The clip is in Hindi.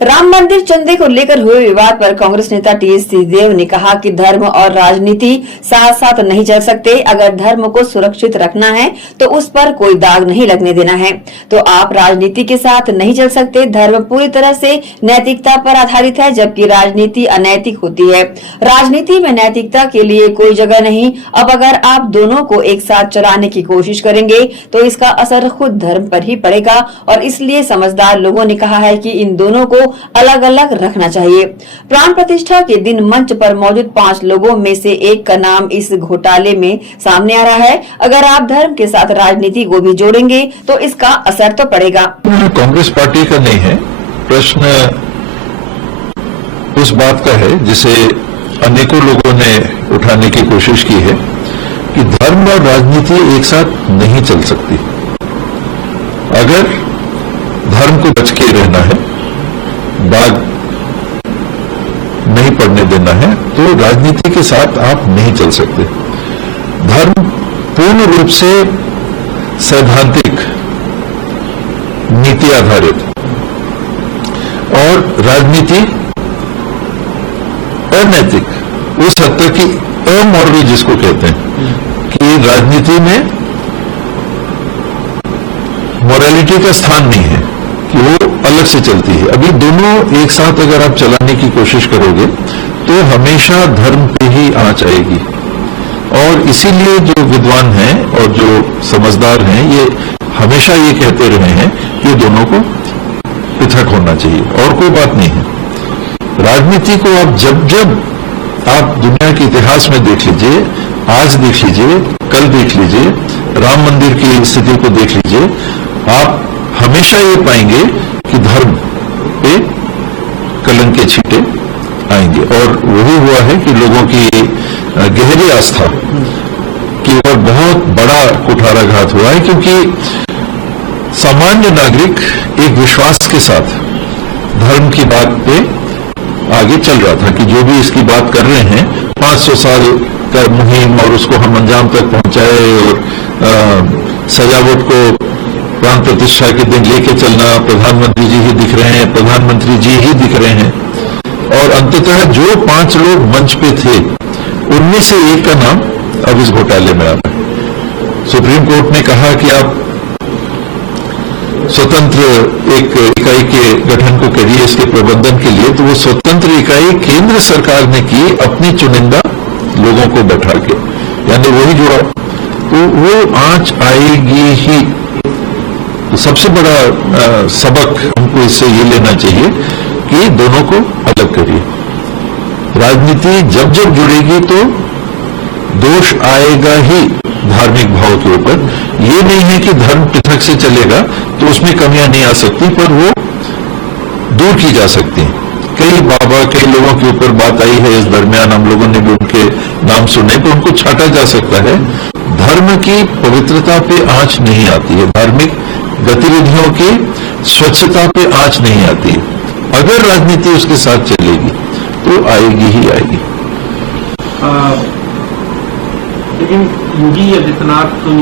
राम मंदिर चंदे को लेकर हुए विवाद पर कांग्रेस नेता टीएस सिंहदेव ने कहा कि धर्म और राजनीति साथ साथ नहीं चल सकते। अगर धर्म को सुरक्षित रखना है तो उस पर कोई दाग नहीं लगने देना है, तो आप राजनीति के साथ नहीं चल सकते। धर्म पूरी तरह से नैतिकता पर आधारित है, जबकि राजनीति अनैतिक होती है। राजनीति में नैतिकता के लिए कोई जगह नहीं। अब अगर आप दोनों को एक साथ चलाने की कोशिश करेंगे तो इसका असर खुद धर्म पर ही पड़ेगा, और इसलिए समझदार लोगों ने कहा है कि इन दोनों को अलग अलग रखना चाहिए। प्राण प्रतिष्ठा के दिन मंच पर मौजूद 5 लोगों में से एक का नाम इस घोटाले में सामने आ रहा है। अगर आप धर्म के साथ राजनीति को भी जोड़ेंगे तो इसका असर तो पड़ेगा। कांग्रेस पार्टी का नहीं है, प्रश्न उस बात का है जिसे अनेकों लोगों ने उठाने की कोशिश की है कि धर्म और राजनीति एक साथ नहीं चल सकती। अगर धर्म को बच के रहना है, दाग नहीं पड़ने देना है, तो राजनीति के साथ आप नहीं चल सकते। धर्म पूर्ण रूप से सैद्धांतिक, नीति आधारित, और राजनीति अनैतिक, उस हद तक कि अमॉरल जिसको कहते हैं कि राजनीति में मॉरलिटी का स्थान नहीं है, कि वो अलग से चलती है। अभी दोनों एक साथ अगर आप चलाने की कोशिश करोगे तो हमेशा धर्म पे ही आंच आएगी। और इसीलिए जो विद्वान हैं और जो समझदार हैं, ये हमेशा ये कहते रहे हैं कि दोनों को पृथक होना चाहिए, और कोई बात नहीं है। राजनीति को आप जब जब आप दुनिया के इतिहास में देख लीजिए, आज देख लीजिए, कल देख लीजिए, राम मंदिर की स्थिति को देख लीजिए, आप हमेशा ये पाएंगे कि धर्म पे कलंक के छींटे आएंगे। और वही हुआ है कि लोगों की गहरी आस्था के ऊपर बहुत बड़ा कुठाराघात हुआ है, क्योंकि सामान्य नागरिक एक विश्वास के साथ धर्म की बात पे आगे चल रहा था कि जो भी इसकी बात कर रहे हैं, 500 साल का मुहिम और उसको हम अंजाम तक पहुंचाए, और सजावट को प्राण प्रतिष्ठा के दिन लेके चलना, प्रधानमंत्री जी ही दिख रहे हैं, प्रधानमंत्री जी ही दिख रहे हैं। और अंततः जो 5 लोग मंच पे थे, उनमें से एक का नाम अब इस घोटाले में आता है। सुप्रीम कोर्ट ने कहा कि आप स्वतंत्र एक इकाई के गठन को करिए इसके प्रबंधन के लिए, तो वो स्वतंत्र इकाई केंद्र सरकार ने की अपनी चुनिंदा लोगों को बैठा के, यानी वही जुड़ा, तो वो आंच आएगी ही। तो सबसे बड़ा सबक हमको इससे ये लेना चाहिए कि दोनों को अलग करिए। राजनीति जब जब जुड़ेगी तो दोष आएगा ही धार्मिक भाव के ऊपर। ये नहीं है कि धर्म पृथक से चलेगा तो उसमें कमियां नहीं आ सकती, पर वो दूर की जा सकती हैं। कई बाबा, कई लोगों के ऊपर बात आई है इस दरमियान, हम लोगों ने भी उनके नाम सुने, तो उनको छाटा जा सकता है। धर्म की पवित्रता पे आंच नहीं आती है, धार्मिक गतिविधियों की स्वच्छता पे आंच नहीं आती है। अगर राजनीति उसके साथ चलेगी तो आएगी ही आएगी। लेकिन योगी आदित्यनाथ तो